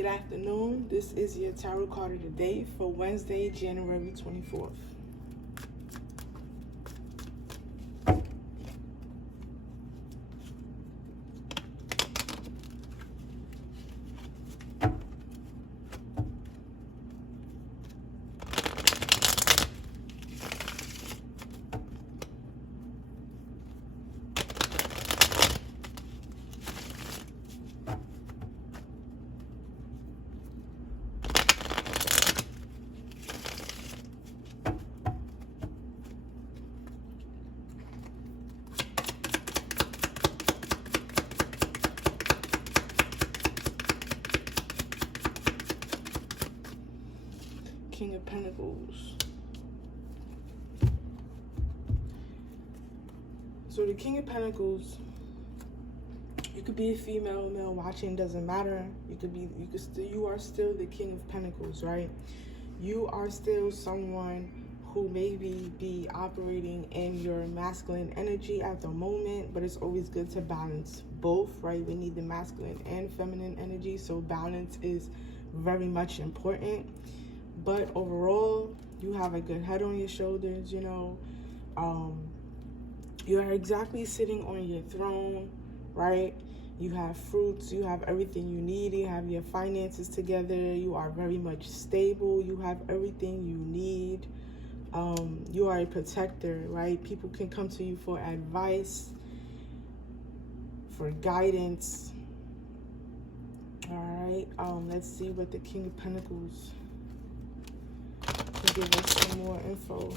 Good afternoon. This is your tarot card of the day for Wednesday, January 24th. King of Pentacles. So the King of Pentacles, you could be a female, male watching, doesn't matter. You are still the King of Pentacles, right? You are still someone who maybe be operating in your masculine energy at the moment, but it's always good to balance both, right? We need the masculine and feminine energy, so balance is very much important. But overall, you have a good head on your shoulders, you know. You are exactly sitting on your throne, right? You have fruits, you have everything you need, you have your finances together, you are very much stable, you have everything you need. You are a protector, right? People can come to you for advice, for guidance. All right, let's see what the King of Pentacles can give us some more info.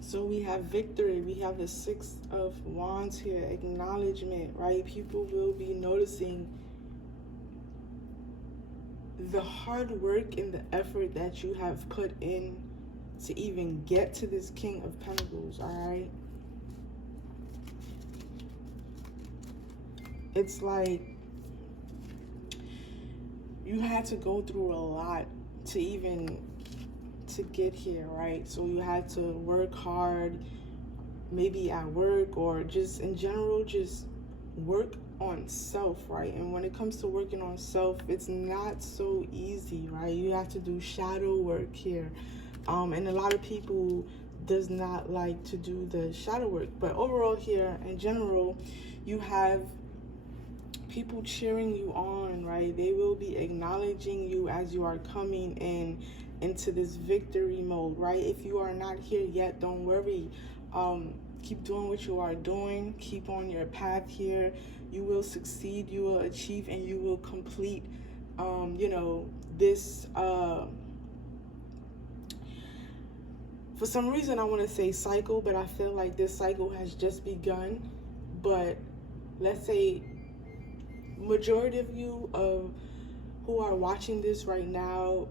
So we have victory. We have the Six of Wands here, acknowledgement, right? People will be noticing the hard work and the effort that you have put in to even get to this King of Pentacles, all right? It's like you had to go through a lot to get here, right? So you had to work hard, maybe at work or just in general, just work on self, right? And when it comes to working on self, it's not so easy, right? You have to do shadow work here. And a lot of people does not like to do the shadow work. But overall here, in general, you have people cheering you on, right? They will be acknowledging you as you are coming into this victory mode, right? If you are not here yet, don't worry. Keep doing what you are doing. Keep on your path here. You will succeed, you will achieve, and you will complete, you know, this, for some reason I want to say cycle, but I feel like this cycle has just begun. But let's say majority of you who are watching this right now,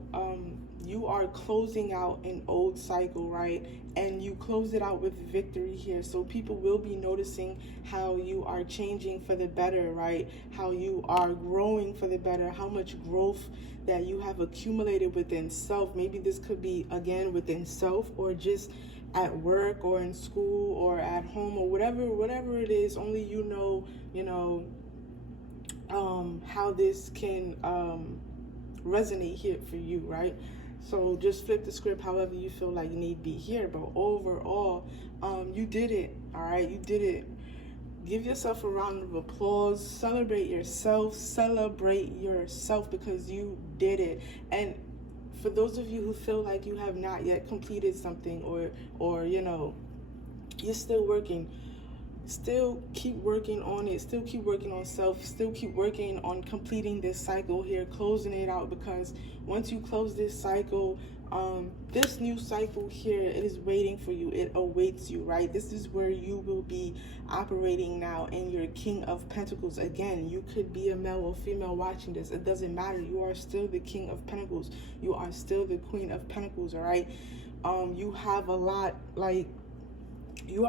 you are closing out an old cycle, right? And you close it out with victory here. So people will be noticing how you are changing for the better, right? How you are growing for the better, how much growth that you have accumulated within self. Maybe this could be, again, within self, or just at work or in school or at home or whatever it is. Only you know, how this can resonate here for you, right? So just flip the script however you feel like you need to be here. But overall, you did it, all right? You did it. Give yourself a round of applause. Celebrate yourself because you did it. And for those of you who feel like you have not yet completed something, or you know, You're still working. Still keep working on it. Still keep working on self. Still keep working on completing this cycle here, closing it out, because once you close this cycle, this new cycle here, it is waiting for you. It awaits you, right? This is where you will be operating now in your King of Pentacles. Again, you could be a male or female watching this. It doesn't matter. You are still the King of Pentacles. You are still the Queen of Pentacles, all right? You have a lot, like, you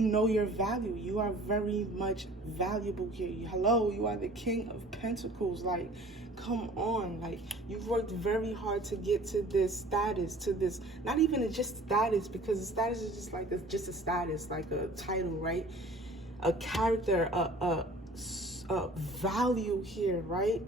know your value. You are very much valuable here. Hello, you are the King of Pentacles. Like, come on. Like, you've worked very hard to get to this status, to this, not even just status, because the status is just like, it's just a status, like a title, right? A character, a value here, right?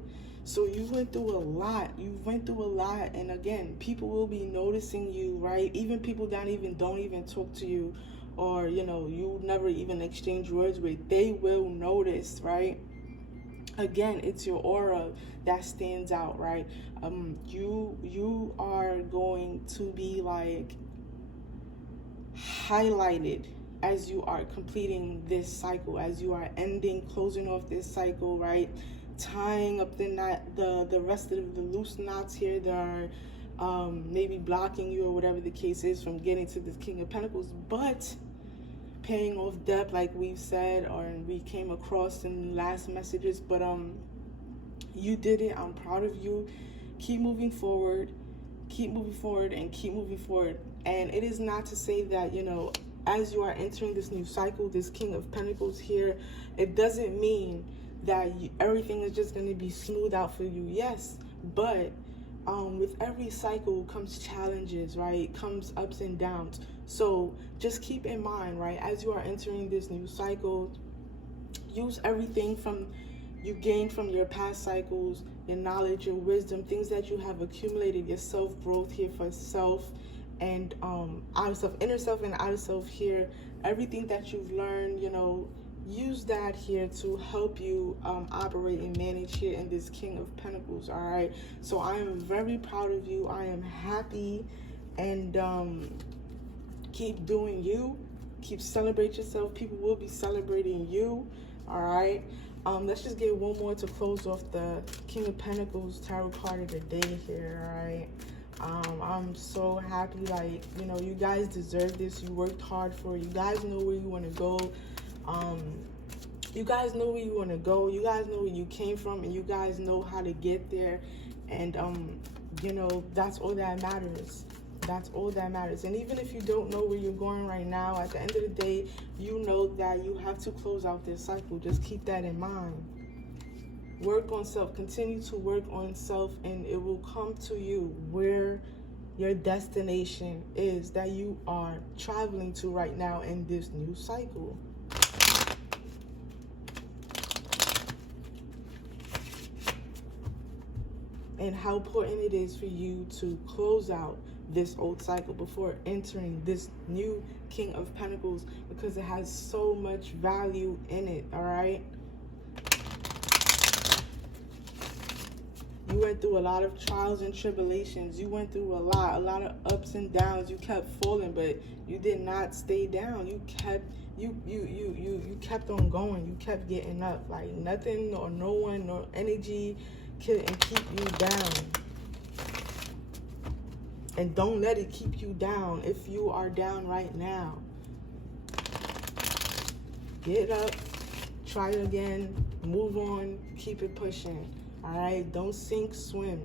So you went through a lot. You went through a lot. And again, people will be noticing you, right? Even people that don't even talk to you, or, you know, you never even exchange words with, they will notice, right? Again, it's your aura that stands out, right? You are going to be like highlighted as you are completing this cycle, as you are closing off this cycle, right? Tying up the rest of the loose knots here that are maybe blocking you, or whatever the case is, from getting to this King of Pentacles. But paying off debt, like we've said, or we came across in last messages. But you did it. I'm proud of you. Keep moving forward. Keep moving forward, and keep moving forward. And it is not to say that, you know, as you are entering this new cycle, this King of Pentacles here, it doesn't mean that everything is just going to be smooth out for you. Yes, but with every cycle comes challenges, right? Comes ups and downs. So just keep in mind, right, as you are entering this new cycle, use everything from you gained from your past cycles, your knowledge, your wisdom, things that you have accumulated, your self-growth here for self and outer self, inner self and outer self here. Everything that you've learned, you know, use that here to help you operate and manage here in this King of Pentacles, all right? So I am very proud of you. I am happy, and keep doing you. Keep celebrate yourself. People will be celebrating you, all right? Let's just get one more to close off the King of Pentacles tarot card of the day here, all right? I'm so happy. Like, you know, you guys deserve this. You worked hard for it. You guys know where you want to go. You guys know where you want to go. You guys know where you came from, and you guys know how to get there. And you know, that's all that matters. That's all that matters. And even if you don't know where you're going right now, at the end of the day, you know that you have to close out this cycle. Just keep that in mind. Work on self. Continue to work on self, and it will come to you where your destination is that you are traveling to right now in this new cycle. And how important it is for you to close out this old cycle before entering this new King of Pentacles, because it has so much value in it, all right? You went through a lot of trials and tribulations. You went through a lot of ups and downs. You kept falling, but you did not stay down. You kept you kept on going. You kept getting up. Like nothing or no one or energy can keep you down. And don't let it keep you down if you are down right now. Get up, try again, move on, keep it pushing. All right, don't sink, swim.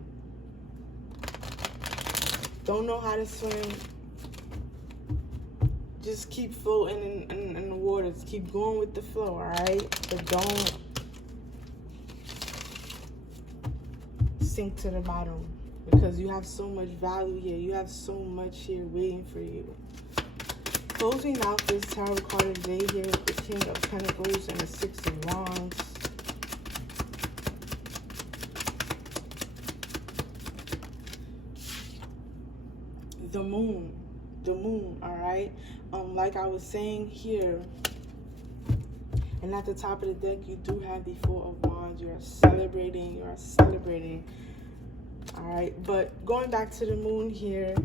Don't know how to swim, just keep floating in the waters. Keep going with the flow, all right? But don't sink to the bottom, because you have so much value here. You have so much here waiting for you. Closing out this tarot card today here with the King of Pentacles and the Six of Wands. The moon, all right? Like I was saying here, and at the top of the deck, you do have the Four of Wands. You are celebrating, all right? But going back to the moon here,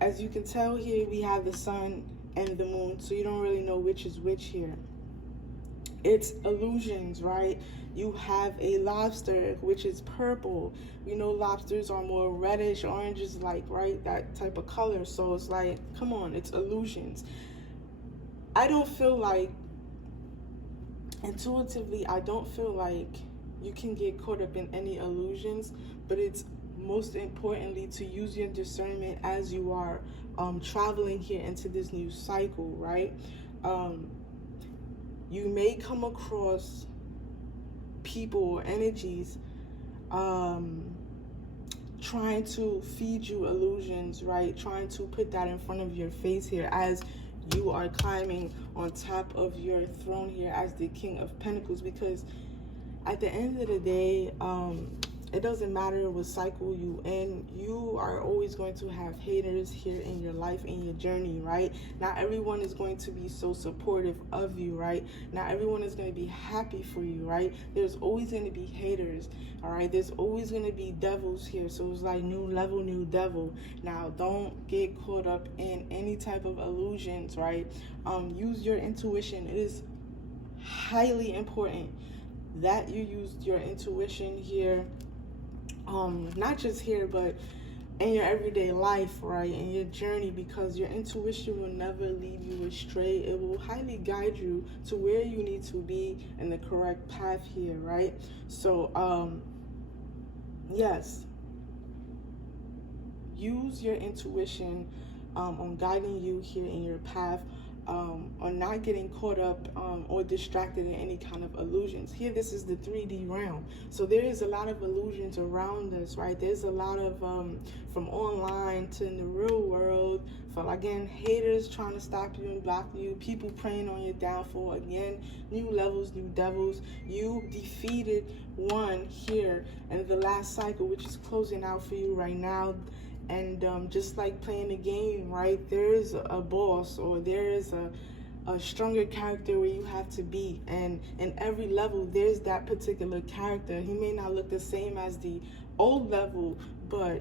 As you can tell here, we have the sun and the moon, so you don't really know which is which here. It's illusions, right? You have a lobster, which is purple. You know, lobsters are more reddish, oranges, like, right? That type of color. So it's like, come on, it's illusions. I don't feel like, intuitively, I don't feel like you can get caught up in any illusions, but it's most importantly to use your discernment as you are traveling here into this new cycle, right? You may come across people or energies trying to feed you illusions, right? Trying to put that in front of your face here as you are climbing on top of your throne here as the King of Pentacles, because at the end of the day, it doesn't matter what cycle you in, you are always going to have haters here in your life, in your journey, right? Not everyone is going to be so supportive of you, right? Not everyone is going to be happy for you, right? There's always going to be haters, all right? There's always going to be devils here. So it's like new level, new devil. Now, don't get caught up in any type of illusions, right? Use your intuition. It is highly important that you use your intuition here, not just here, but in your everyday life, right, in your journey, because your intuition will never lead you astray. It will highly guide you to where you need to be in the correct path here, right? So yes, use your intuition on guiding you here in your path, on not getting caught up or distracted in any kind of illusions. Here, this is the 3D realm. So there is a lot of illusions around us, right? There's a lot of, from online to in the real world, from, again, haters trying to stop you and block you, people preying on your downfall. Again, new levels, new devils. You defeated one here in the last cycle, which is closing out for you right now. And just like playing a game, right, there is a boss, or there is a stronger character where you have to be. And in every level, there's that particular character. He may not look the same as the old level, but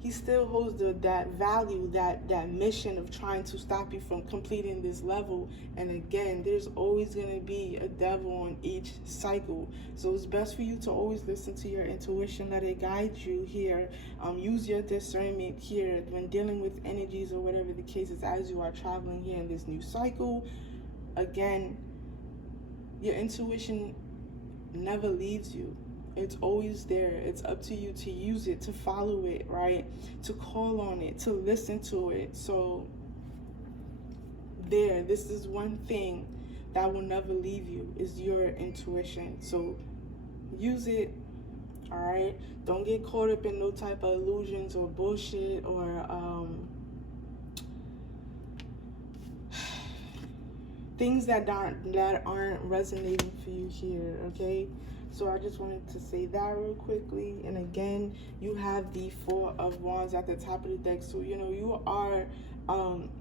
he still holds that value, that mission of trying to stop you from completing this level. And again, there's always going to be a devil on each cycle. So it's best for you to always listen to your intuition, let it guide you here. Use your discernment here when dealing with energies or whatever the case is as you are traveling here in this new cycle. Again, your intuition never leaves you. It's always there. It's up to you to use it, to follow it, right? To call on it, to listen to it. So this is one thing that will never leave you, is your intuition. So use it, all right? Don't get caught up in no type of illusions or bullshit or things that aren't resonating for you here, okay? So I just wanted to say that real quickly. And again, you have the Four of Wands at the top of the deck. So, you know, you are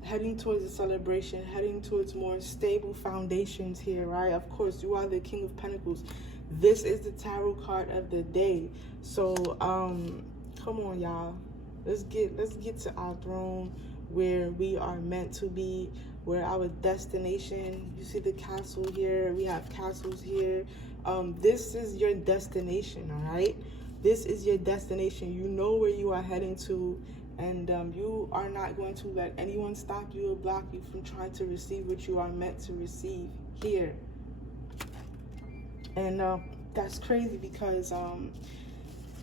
heading towards a celebration, heading towards more stable foundations here, right? Of course, you are the King of Pentacles. This is the tarot card of the day. So, come on, y'all. Let's get to our throne where we are meant to be, where our destination. You see the castle here. We have castles here. This is your destination, all right? This is your destination. You know where you are heading to, and you are not going to let anyone stop you or block you from trying to receive what you are meant to receive here. And that's crazy because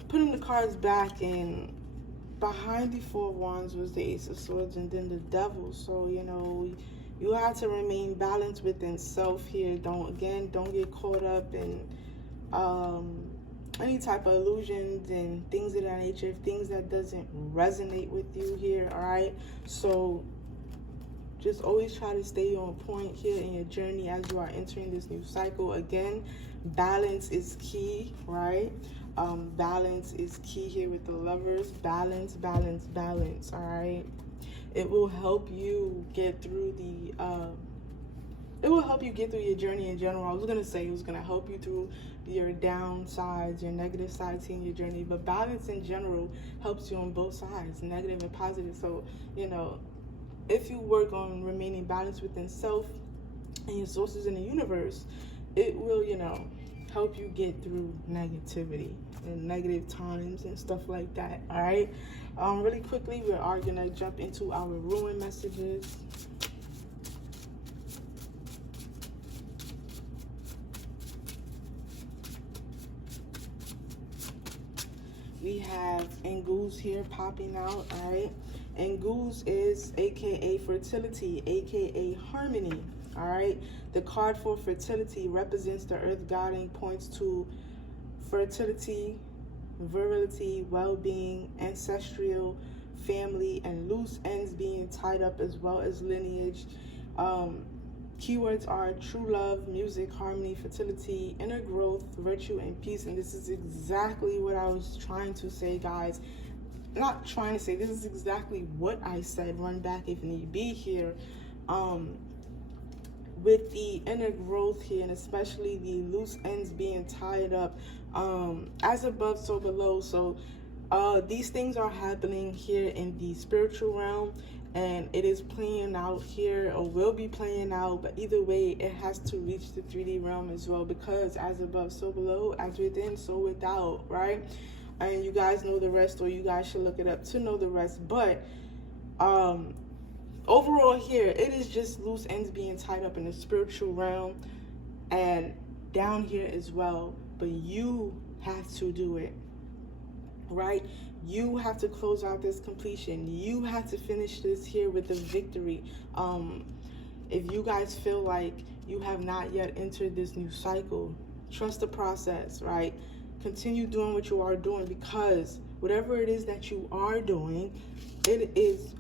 putting the cards back, and behind the Four of Wands was the Ace of Swords and then the Devil. So, you know, you have to remain balanced within self here. Don't get caught up in any type of illusions and things of that nature, things that doesn't resonate with you here, all right? So just always try to stay on point here in your journey as you are entering this new cycle. Again, balance is key, right? Balance is key here with the Lovers. Balance, balance, balance, all right? It will help you get through it will help you get through your journey in general. I was gonna say it was gonna help you through your downsides, your negative sides in your journey, but balance in general helps you on both sides, negative and positive. So, you know, if you work on remaining balanced within self and your sources in the universe, it will, you know, help you get through negativity and negative times and stuff like that. All right. Really quickly, we are gonna jump into our ruin messages. We have Nguz here popping out. All right. Nguz is aka fertility, aka harmony. All right. The card for fertility represents the earth god and points to fertility, virility, well-being, ancestral, family, and loose ends being tied up, as well as lineage. Keywords are true love, music, harmony, fertility, inner growth, virtue, and peace. And this is exactly what I was trying to say, guys. Not trying to say, this is exactly what I said. Run back if need be here. With the inner growth here, and especially the loose ends being tied up, as above so below. So these things are happening here in the spiritual realm, and it is playing out here, or will be playing out, but either way it has to reach the 3D realm as well, because as above so below, as within so without, right? And you guys know the rest, or you guys should look it up to know the rest. But overall here, it is just loose ends being tied up in the spiritual realm and down here as well. But you have to do it, right? You have to close out this completion. You have to finish this here with a victory. If you guys feel like you have not yet entered this new cycle, trust the process, right? Continue doing what you are doing, because whatever it is that you are doing, it is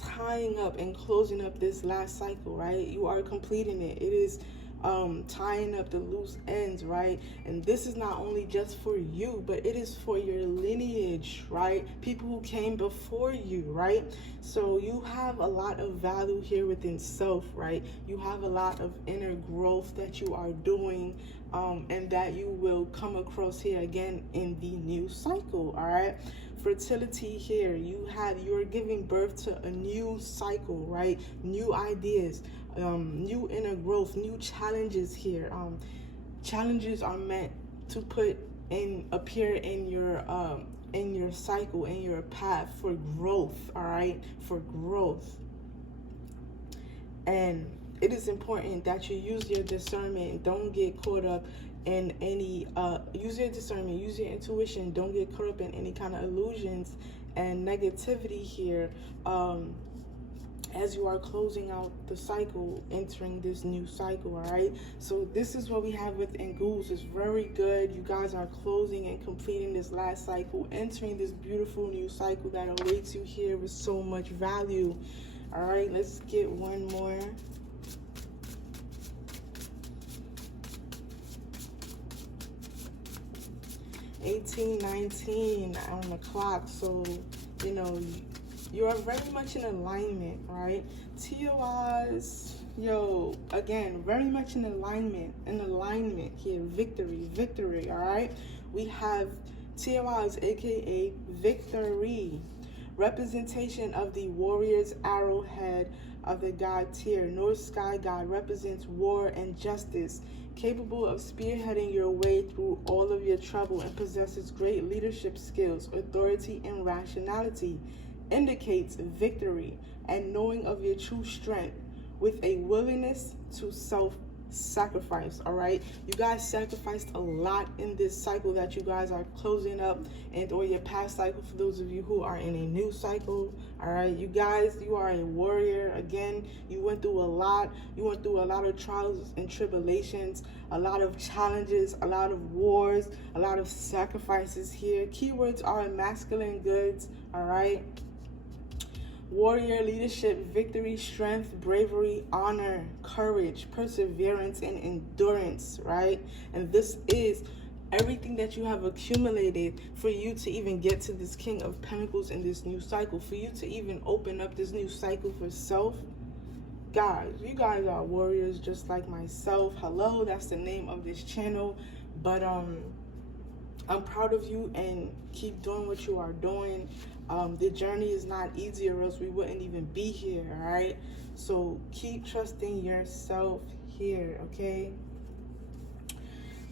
tying up and closing up this last cycle, right? You are completing it. It is tying up the loose ends, right? And this is not only just for you, but it is for your lineage, right? People who came before you, right? So you have a lot of value here within self, right? You have a lot of inner growth that you are doing, and that you will come across here again in the new cycle. All right. Fertility here, you're giving birth to a new cycle, right? New ideas, new inner growth, new challenges here. Challenges are meant to appear in your cycle, in your path for growth. All right, for growth. And it is important that you use your discernment. Don't get caught up in any use your discernment, use your intuition. Don't get caught up in any kind of illusions and negativity here, as you are closing out the cycle, entering this new cycle. All right, so this is what we have with Nguz. It's very good. You guys are closing and completing this last cycle, entering this beautiful new cycle that awaits you here with so much value. All right, let's get one more. 18:19 on the clock. So, you know, you are very much in alignment, right? TOIs, yo, again, very much in alignment here. Victory, all right? We have TOIs, aka victory, representation of the warrior's arrowhead of the god Tyr. North sky god represents war and justice, capable of spearheading your way through all of your trouble, and possesses great leadership skills, authority, and rationality. Indicates victory and knowing of your true strength with a willingness to self-sacrifice. All right, you guys sacrificed a lot in this cycle that you guys are closing up, and or your past cycle, for those of you who are in a new cycle. All right, you guys, you are a warrior. Again, you went through a lot. You went through a lot of trials and tribulations, a lot of challenges, a lot of wars, a lot of sacrifices here. Keywords are masculine goods. All right, warrior, leadership, victory, strength, bravery, honor, courage, perseverance, and endurance, right? And this is everything that you have accumulated for you to even get to this King of Pentacles in this new cycle, for you to even open up this new cycle for self. guys, you guys are warriors just like myself. Hello, that's the name of this channel. But I'm proud of you, and keep doing what you are doing. The journey is not easy, or else we wouldn't even be here. All right, so keep trusting yourself here. Okay,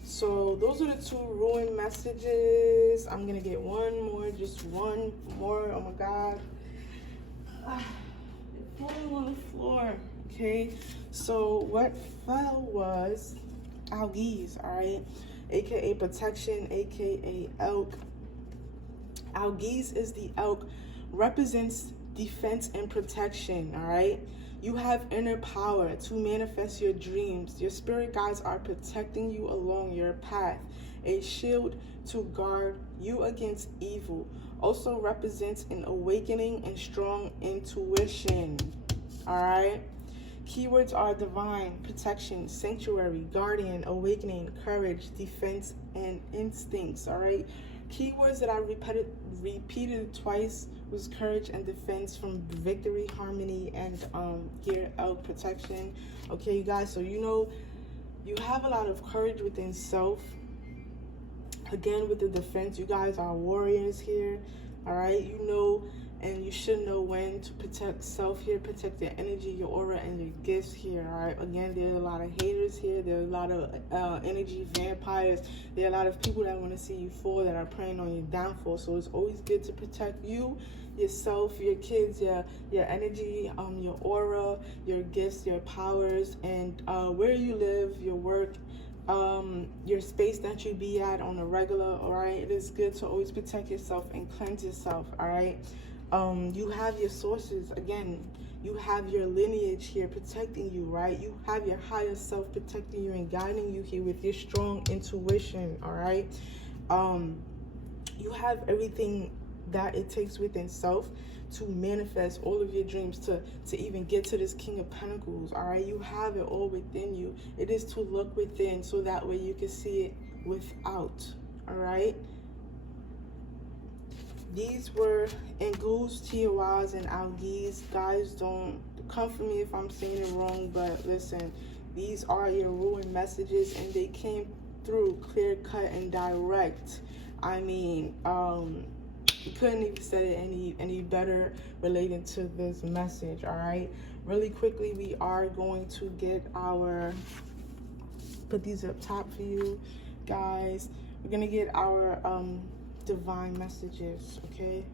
so those are the 2 ruin messages. I'm gonna get one more, just one more. Oh my god, it's falling on the floor. Okay, so what fell was Algiz, all right, aka protection, aka elk. Algiz is the elk, represents defense and protection, all right? You have inner power to manifest your dreams. Your spirit guides are protecting you along your path. A shield to guard you against evil. Also represents an awakening and strong intuition, all right? Keywords are divine, protection, sanctuary, guardian, awakening, courage, defense, and instincts, all right? Keywords that I repeated twice was courage and defense, from victory, harmony, and gear out protection. Okay, you guys, so you know you have a lot of courage within self. Again, with the defense, you guys are warriors here, all right? You know, and you should know when to protect self here, protect your energy, your aura, and your gifts here, all right? Again, there's a lot of haters here. There's a lot of energy vampires. There are a lot of people that want to see you fall, that are preying on your downfall. So it's always good to protect you, yourself, your kids, your energy, your aura, your gifts, your powers, and where you live, your work, your space that you be at on a regular, all right? It is good to always protect yourself and cleanse yourself, all right? You have your sources. Again, you have your lineage here protecting you, right? You have your higher self protecting you and guiding you here with your strong intuition, all right? You have everything that it takes within self to manifest all of your dreams, to even get to this King of Pentacles, all right? You have it all within you. It is to look within so that way you can see it without, all right? These were Nguz, Tiawas, and Algiz. Guys, don't come for me if I'm saying it wrong, but listen, these are your ruined messages, and they came through clear cut and direct. I mean, you couldn't even said it any better relating to this message, all right? Really quickly, we are going to get our, put these up top for you guys. We're gonna get our divine messages, okay?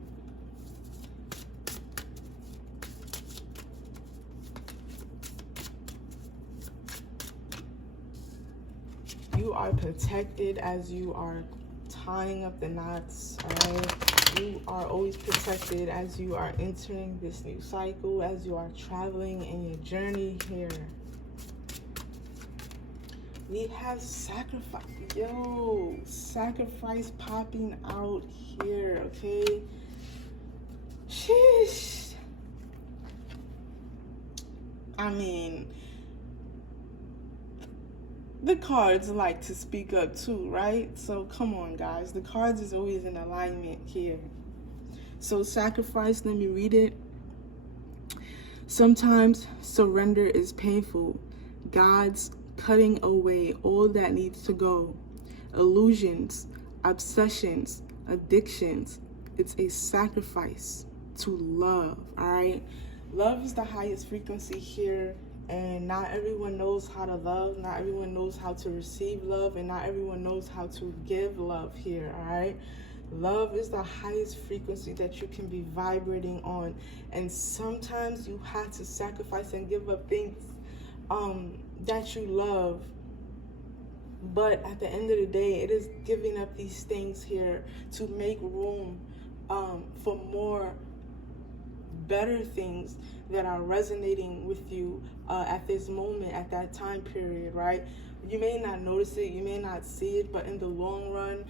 You are protected as you are tying up the knots, all right? You are always protected as you are entering this new cycle, as you are traveling in your journey here. We have sacrifice. Yo, sacrifice popping out here, okay? Sheesh. I mean, the cards like to speak up too, right? So come on, guys. The cards is always in alignment here. So sacrifice, let me read it. Sometimes surrender is painful. God's cutting away all that needs to go. Illusions, obsessions, addictions. It's a sacrifice to love, all right? Love is the highest frequency here, and not everyone knows how to love. Not everyone knows how to receive love, and not everyone knows how to give love here, all right? Love is the highest frequency that you can be vibrating on, and sometimes you have to sacrifice and give up things that you love. But at the end of the day, it is giving up these things here to make room for more better things that are resonating with you at this moment, at that time period, right? You may not notice it, you may not see it, but in the long run,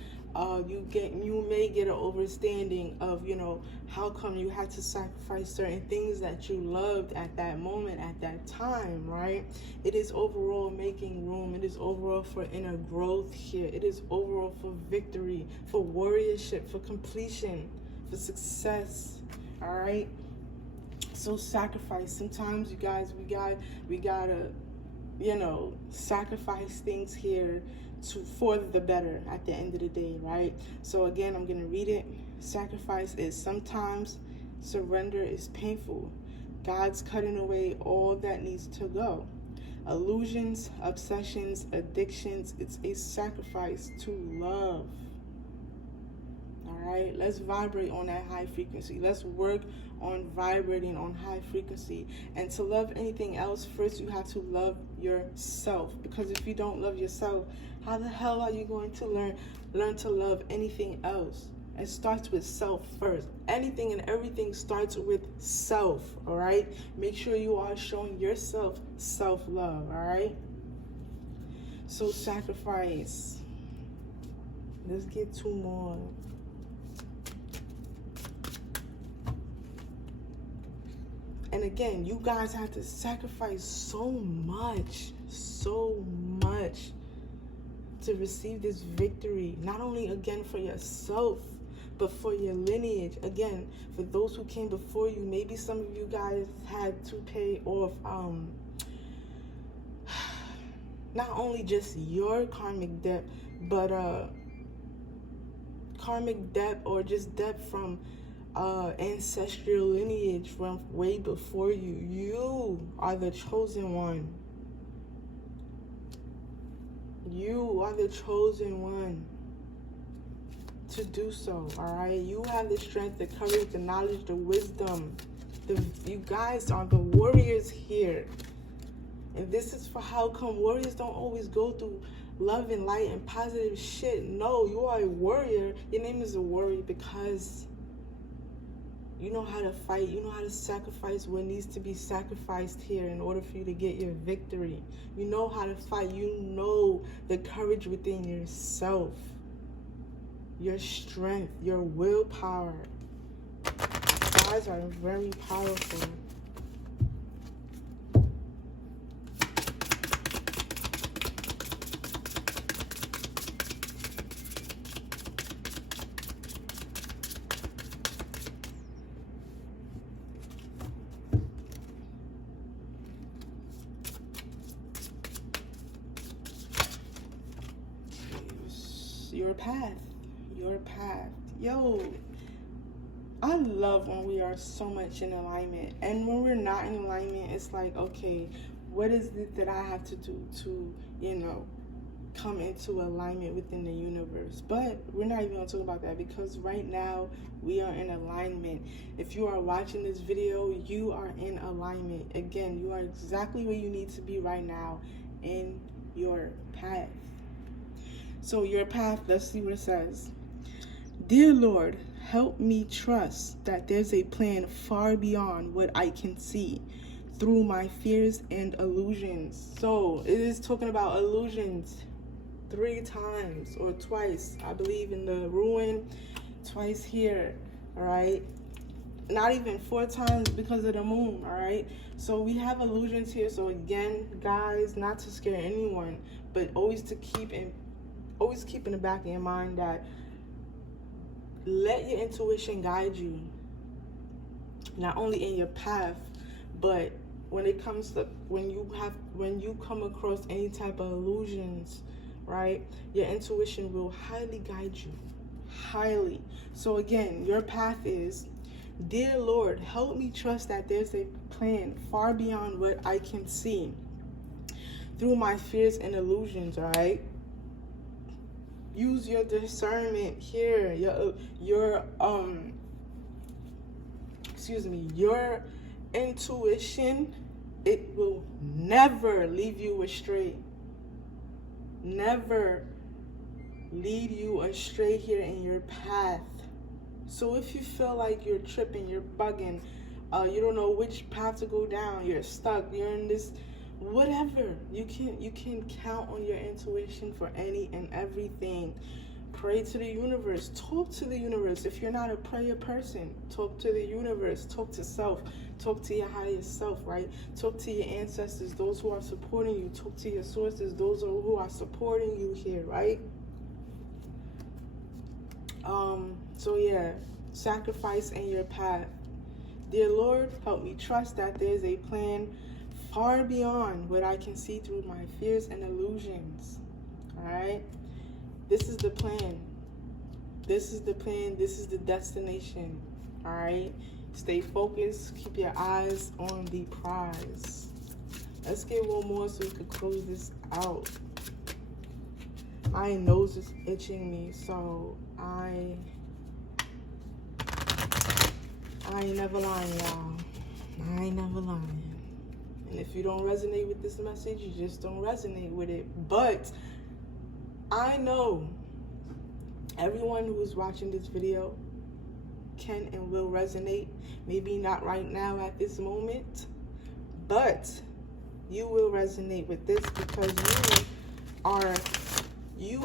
you may get an understanding of, you know, how come you had to sacrifice certain things that you loved at that moment, at that time, right? It is overall making room. It is overall for inner growth here. It is overall for victory, for warriorship, for completion, for success, all right? So sacrifice. Sometimes you guys, we gotta, sacrifice things here for the better at the end of the day, right? So again, I'm gonna read it. Sacrifice is sometimes surrender is painful. God's cutting away all that needs to go. Illusions, obsessions, addictions, it's a sacrifice to love. All right, let's vibrate on that high frequency. Let's work on vibrating on high frequency. And to love anything else, first you have to love yourself. Because if you don't love yourself, how the hell are you going to learn to love anything else? It starts with self first. Anything and everything starts with self, all right? Make sure you are showing yourself self-love, all right? So sacrifice. Let's get 2 more. And again, you guys have to sacrifice so much to receive this victory. Not only, again, for yourself, but for your lineage. Again, for those who came before you, maybe some of you guys had to pay off not only just your karmic debt, but karmic debt or just debt from ancestral lineage from way before you. You are the chosen one. You are the chosen one to do so, all right? You have the strength, the courage, the knowledge, the wisdom. You guys are the warriors here. And this is for how come warriors don't always go through love and light and positive shit. No, you are a warrior. Your name is a warrior because you know how to fight. You know how to sacrifice what needs to be sacrificed here in order for you to get your victory. You know how to fight. You know the courage within yourself, your strength, your willpower. You guys are very powerful. Your path. Yo, I love when we are so much in alignment. And when we're not in alignment, it's like, okay, what is it that I have to do to, come into alignment within the universe? But we're not even going to talk about that because right now we are in alignment. If you are watching this video, you are in alignment. Again, you are exactly where you need to be right now in your path. So your path, let's see what it says. Dear Lord, help me trust that there's a plan far beyond what I can see through my fears and illusions. So it is talking about illusions 3 times or twice, I believe, in the ruin, twice here, all right? Not even 4 times because of the moon, all right? So we have illusions here. So again, guys, not to scare anyone, but always keep in the back of your mind that let your intuition guide you, not only in your path, but when it comes to when you come across any type of illusions, right? Your intuition will highly guide you, highly. So again, your path is, dear Lord, help me trust that there's a plan far beyond what I can see through my fears and illusions, all right? Use your discernment here, your intuition. It will never leave you astray. Never lead you astray here in your path. So if you feel like you're tripping, you're bugging, you don't know which path to go down, you're stuck, you're in this, whatever, you can count on your intuition for any and everything. Pray to the universe. Talk to the universe. If you're not a prayer person, talk to the universe. Talk to self. Talk to your highest self, right? Talk to your ancestors, those who are supporting you. Talk to your sources, those who are supporting you here, right? So yeah, sacrifice in your path. Dear Lord, help me trust that there is a plan far beyond what I can see through my fears and illusions. All right? This is the plan. This is the plan. This is the destination. All right? Stay focused. Keep your eyes on the prize. Let's get one more so we can close this out. My nose is itching me, so I ain't never lying, y'all. I ain't never lying. And if you don't resonate with this message, you just don't resonate with it. But I know everyone who is watching this video can and will resonate. Maybe not right now at this moment, but you will resonate with this because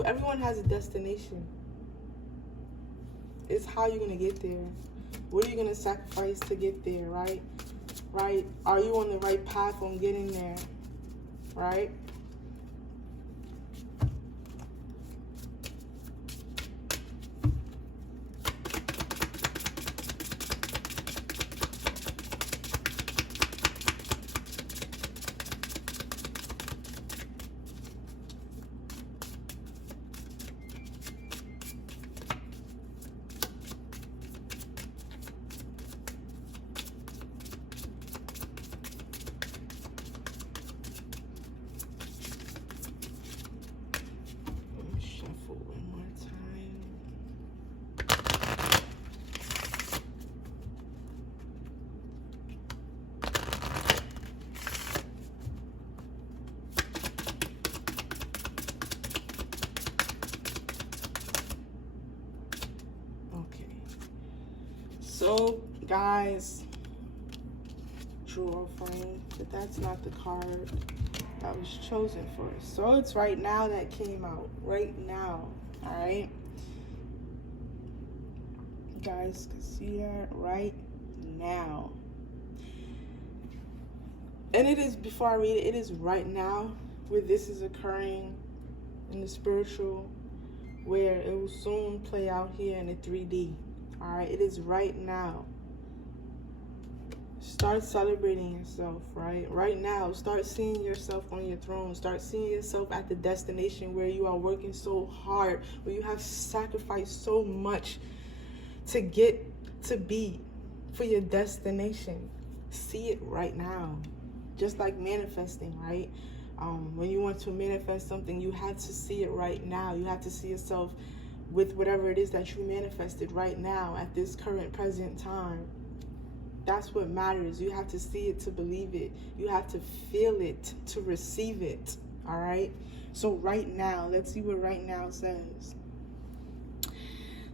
everyone has a destination. It's how you're going to get there. What are you going to sacrifice to get there, right? Right? Are you on the right path on getting there, right? So, guys, true or frame, but that's not the card that was chosen for us. So it's right now that came out. Right now. Alright? You guys can see that right now. And it is, before I read it, it is right now where this is occurring in the spiritual, where it will soon play out here in the 3D. All right, it is right now. Start celebrating yourself, right? Right now, start seeing yourself on your throne. Start seeing yourself at the destination where you are working so hard, where you have sacrificed so much to get to be for your destination. See it right now. Just like manifesting, right? When you want to manifest something, you have to see it right now. You have to see yourself with whatever it is that you manifested right now at this current present time. That's what matters. You have to see it to believe it. You have to feel it to receive it. All right? So right now, let's see what right now says.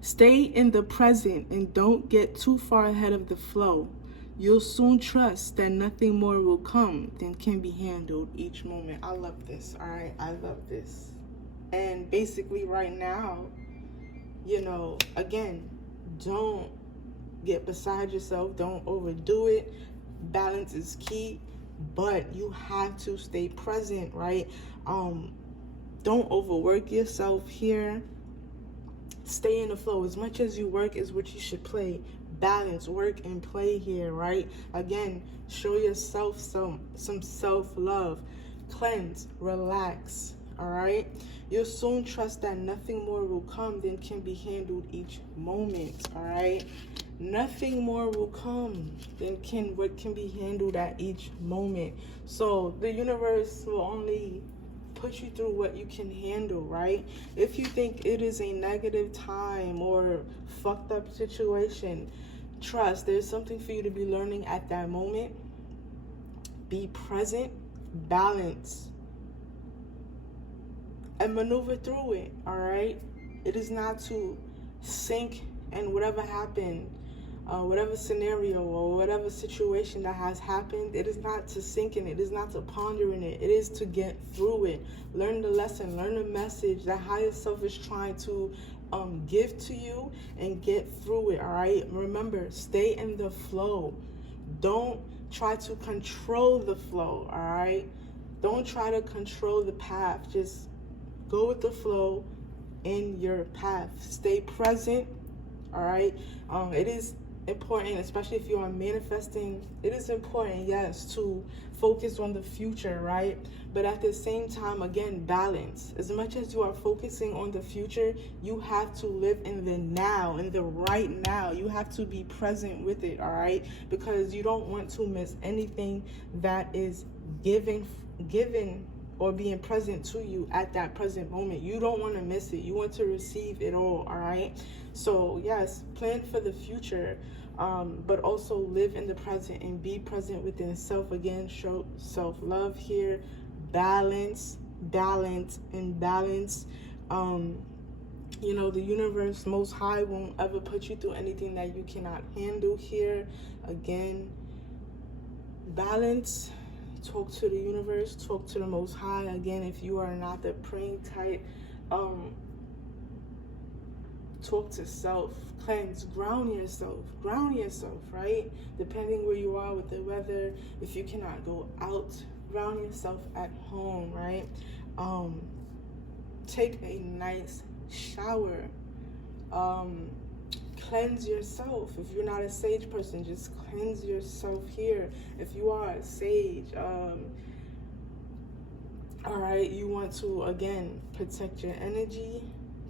Stay in the present and don't get too far ahead of the flow. You'll soon trust that nothing more will come than can be handled each moment. I love this. All right? I love this. And basically right now, you know, again, don't get beside yourself. Don't overdo it. Balance is key, but you have to stay present, right? Don't overwork yourself here. Stay in the flow. As much as you work is what you should play. Balance, work, and play here, right? Again, show yourself some self-love. Cleanse, relax, all right? You'll soon trust that nothing more will come than can be handled each moment, all right? Nothing more will come than what can be handled at each moment. So the universe will only put you through what you can handle, right? If you think it is a negative time or fucked up situation, trust there's something for you to be learning at that moment. Be present, balance, and maneuver through it, all right? It is not to sink in whatever happened, whatever scenario or whatever situation that has happened. It is not to sink in it. It is not to ponder in it. It is to get through it. Learn the lesson. Learn the message that higher self is trying to give to you and get through it, all right? Remember, stay in the flow. Don't try to control the flow, all right? Don't try to control the path. Just go with the flow in your path. Stay present, all right? It is important, especially if you are manifesting. It is important, yes, to focus on the future, right? But at the same time, again, balance. As much as you are focusing on the future, you have to live in the now, in the right now. You have to be present with it, all right? Because you don't want to miss anything that is given or being present to you at that present moment. You don't want to miss it. You want to receive it all right? So yes, plan for the future, but also live in the present and be present within self. Again, show self-love here. Balance, and balance. You know, the universe, Most High, won't ever put you through anything that you cannot handle here. Again, balance. Talk to the universe, talk to the Most High. Again, if you are not the praying type, talk to self, cleanse, ground yourself, right? Depending where you are with the weather, if you cannot go out, ground yourself at home, right? Take a nice shower. Cleanse yourself. If you're not a sage person, just cleanse yourself here. If you are a sage, all right, you want to, again, protect your energy,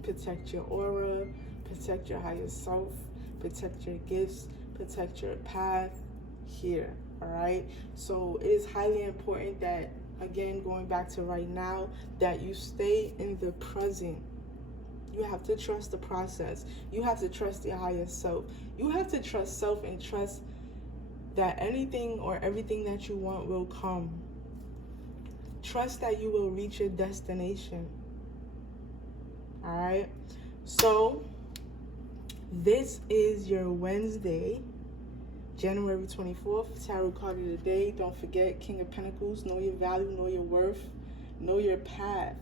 protect your aura, protect your higher self, protect your gifts, protect your path here, all right? So it is highly important that, again, going back to right now, that you stay in the present. You have to trust the process. You have to trust your higher self. You have to trust self and trust that anything or everything that you want will come. Trust that you will reach your destination. All right? So, this is your Wednesday, January 24th, Tarot card of the day. Don't forget, King of Pentacles, know your value, know your worth, know your path.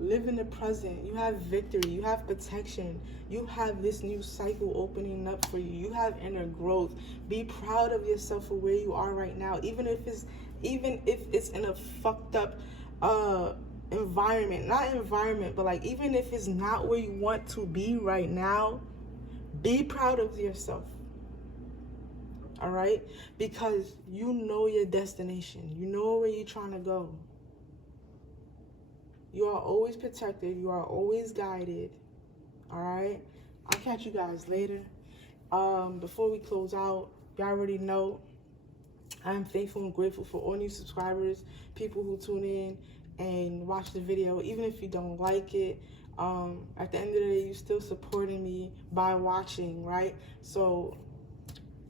Live in the present. You have victory. You have protection. You have this new cycle opening up for you. You have inner growth. Be proud of yourself for where you are right now. Even if it's in a fucked up environment. Not environment, but like even if it's not where you want to be right now, be proud of yourself. All right? Because you know your destination. You know where you're trying to go. You are always protected. You are always guided. All right? I'll catch you guys later. Before we close out, y'all already know I'm thankful and grateful for all new subscribers, people who tune in and watch the video, even if you don't like it. At the end of the day, you're still supporting me by watching, right? So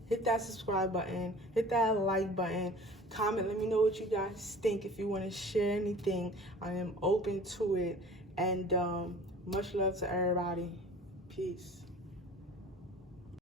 hit that subscribe button, hit that like button, comment, let me know what you guys think. If you want to share anything, I am open to it. And much love to everybody. Peace.